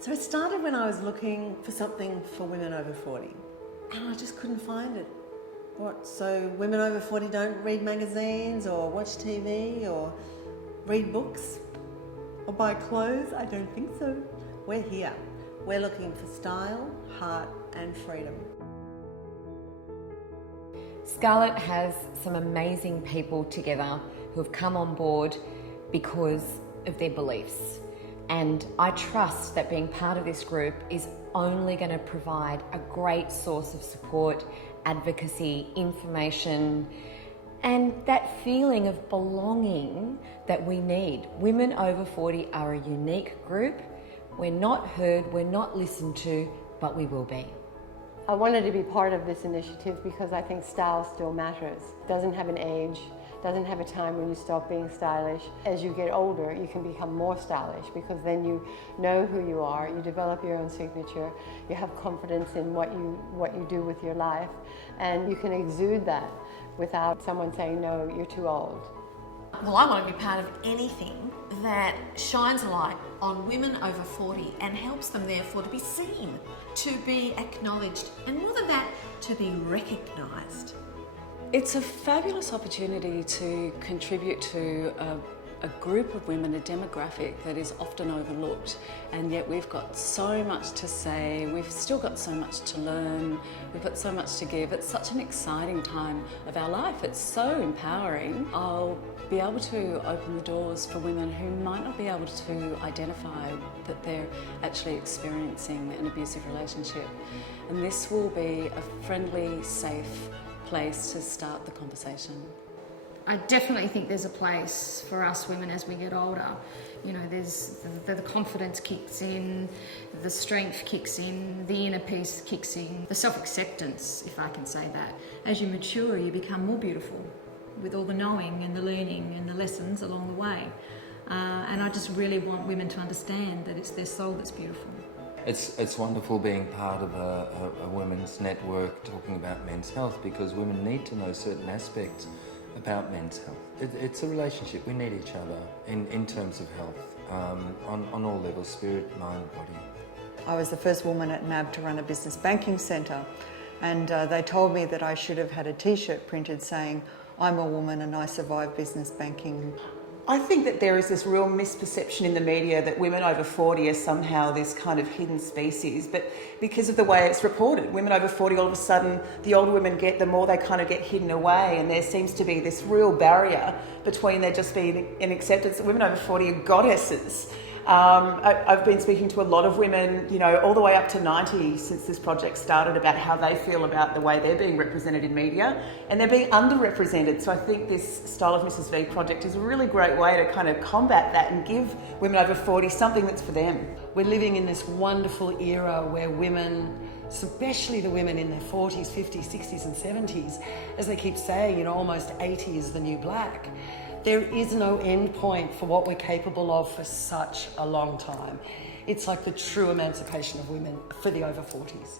So it started when I was looking for something for women over 40 and I just couldn't find it. What, so women over 40 don't read magazines or watch TV or read books or buy clothes? I don't think so. We're here. We're looking for style, heart and freedom. Scarlett has some amazing people together who have come on board because of their beliefs. And I trust that being part of this group is only going to provide a great source of support, advocacy, information, and that feeling of belonging that we need. Women over 40 are a unique group. We're not heard, we're not listened to, but we will be. I wanted to be part of this initiative because I think style still matters. It doesn't have an age, doesn't have a time when you stop being stylish. As you get older, you can become more stylish because then you know who you are, you develop your own signature, you have confidence in what you do with your life, and you can exude that without someone saying, no, you're too old. Well, I want to be part of anything that shines a light on women over 40 and helps them therefore to be seen, to be acknowledged, and more than that, to be recognised. It's a fabulous opportunity to contribute to a group of women, a demographic that is often overlooked, and yet we've got so much to say, we've still got so much to learn, we've got so much to give. It's such an exciting time of our life. It's so empowering. I'll be able to open the doors for women who might not be able to identify that they're actually experiencing an abusive relationship. And this will be a friendly, safe place to start the conversation. I definitely think there's a place for us women as we get older. You know, there's the confidence kicks in, the strength kicks in, the inner peace kicks in, the self-acceptance, if I can say that. As you mature, you become more beautiful with all the knowing and the learning and the lessons along the way. And I just really want women to understand that it's their soul that's beautiful. It's wonderful being part of a women's network talking about men's health, because women need to know certain aspects about men's health. It's a relationship. We need each other in terms of health, on all levels, spirit, mind, body. I was the first woman at NAB to run a business banking centre, and they told me that I should have had a t-shirt printed saying, "I'm a woman and I survive business banking." I think that there is this real misperception in the media that women over 40 are somehow this kind of hidden species, but because of the way it's reported, women over 40, all of a sudden, the older women get, the more they kind of get hidden away, and there seems to be this real barrier between there just being an acceptance that women over 40 are goddesses. I've been speaking to a lot of women, you know, all the way up to 90 since this project started, about how they feel about the way they're being represented in media, and they're being underrepresented. So I think this Style of Mrs. V project is a really great way to kind of combat that and give women over 40 something that's for them. We're living in this wonderful era where women, especially the women in their 40s, 50s, 60s and 70s, as they keep saying, you know, almost 80 is the new black. There is no end point for what we're capable of for such a long time. It's like the true emancipation of women for the over 40s.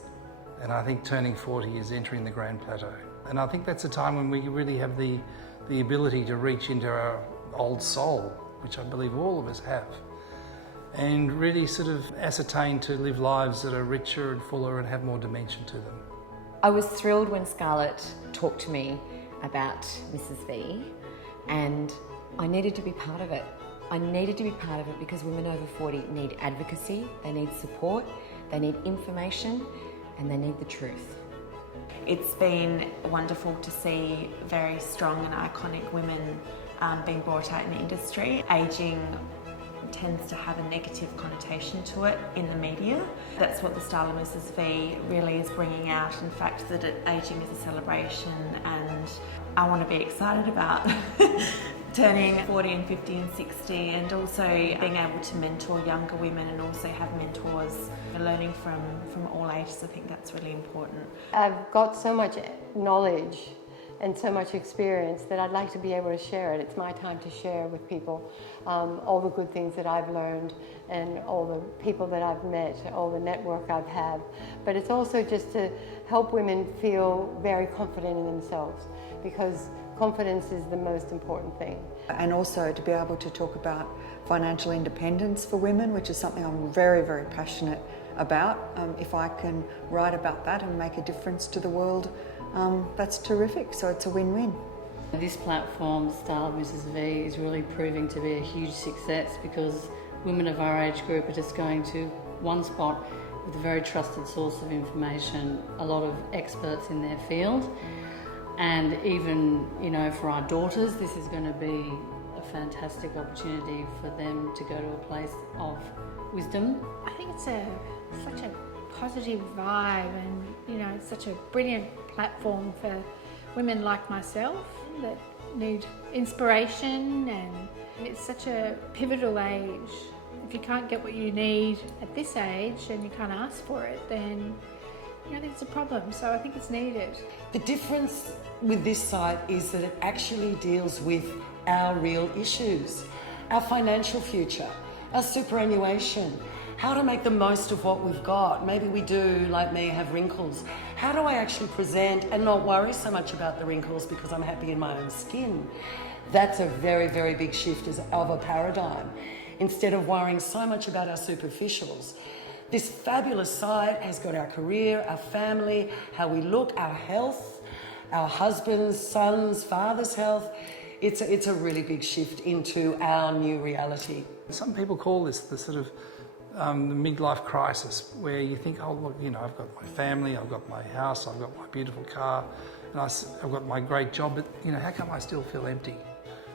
And I think turning 40 is entering the grand plateau. And I think that's a time when we really have the ability to reach into our old soul, which I believe all of us have, and really sort of ascertain to live lives that are richer and fuller and have more dimension to them. I was thrilled when Scarlett talked to me about Mrs. V, and I needed to be part of it. I needed to be part of it because women over 40 need advocacy, they need support, they need information, and they need the truth. It's been wonderful to see very strong and iconic women being brought out in the industry. Ageing tends to have a negative connotation to it in the media. That's what the Style of Mrs. V really is bringing out, in fact, that ageing is a celebration, and I want to be excited about turning 40 and 50 and 60, and also being able to mentor younger women and also have mentors, learning from all ages. I think that's really important. I've got so much knowledge and so much experience that I'd like to be able to share it. It's my time to share with people all the good things that I've learned and all the people that I've met, all the network I've had. But it's also just to help women feel very confident in themselves, because Confidence is the most important thing. And also to be able to talk about financial independence for women, which is something I'm very, very passionate about. If I can write about that and make a difference to the world, that's terrific. So it's a win-win. This platform, Style Mrs. V, is really proving to be a huge success because women of our age group are just going to one spot with a very trusted source of information, a lot of experts in their field. And even, you know, for our daughters, this is going to be a fantastic opportunity for them to go to a place of wisdom. I think it's such a positive vibe, and you know, it's such a brilliant platform for women like myself that need inspiration, and it's such a pivotal age. If you can't get what you need at this age and you can't ask for it, then you know, there's a problem. So I think it's needed. The difference with this site is that it actually deals with our real issues, our financial future, our superannuation, how to make the most of what we've got. Maybe we do, like me, have wrinkles. How do I actually present and not worry so much about the wrinkles because I'm happy in my own skin? That's a very, very big shift of a paradigm. Instead of worrying so much about our superficials, this fabulous site has got our career, our family, how we look, our health, our husbands, sons, fathers' health. It's a really big shift into our new reality. Some people call this the sort of the midlife crisis, where you think, oh look, you know, I've got my family, I've got my house, I've got my beautiful car, and I've got my great job, but you know, how come I still feel empty?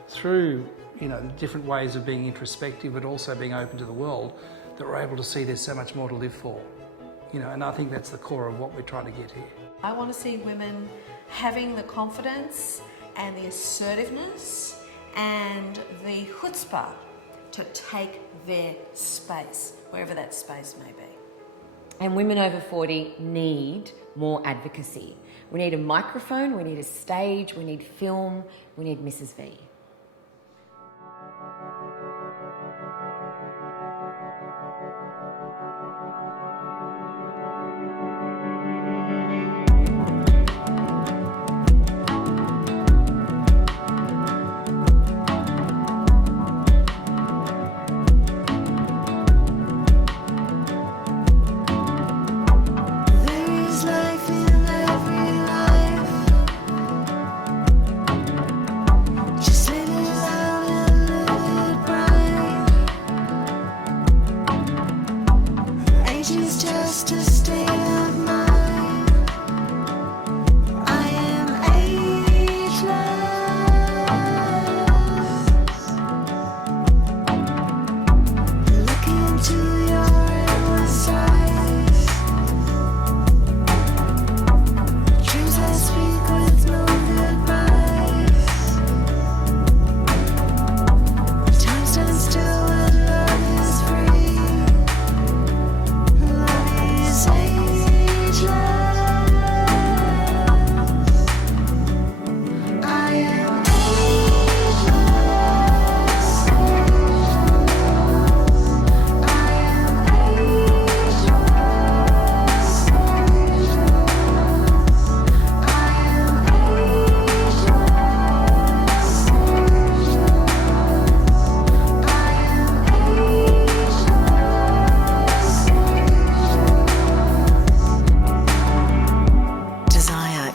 Through, you know, different ways of being introspective, but also being open to the world, that we're able to see there's so much more to live for. You know, and I think that's the core of what we're trying to get here. I want to see women having the confidence and the assertiveness and the chutzpah to take their space, wherever that space may be. And women over 40 need more advocacy. We need a microphone, we need a stage, we need film, we need Mrs. V.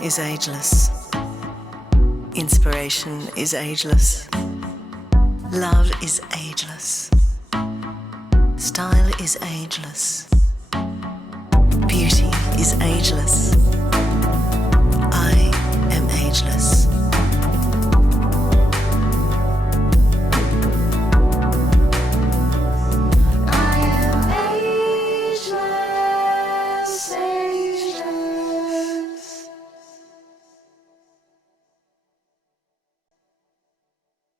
Is ageless. Inspiration is ageless. Love is ageless. Style is ageless. Beauty is ageless.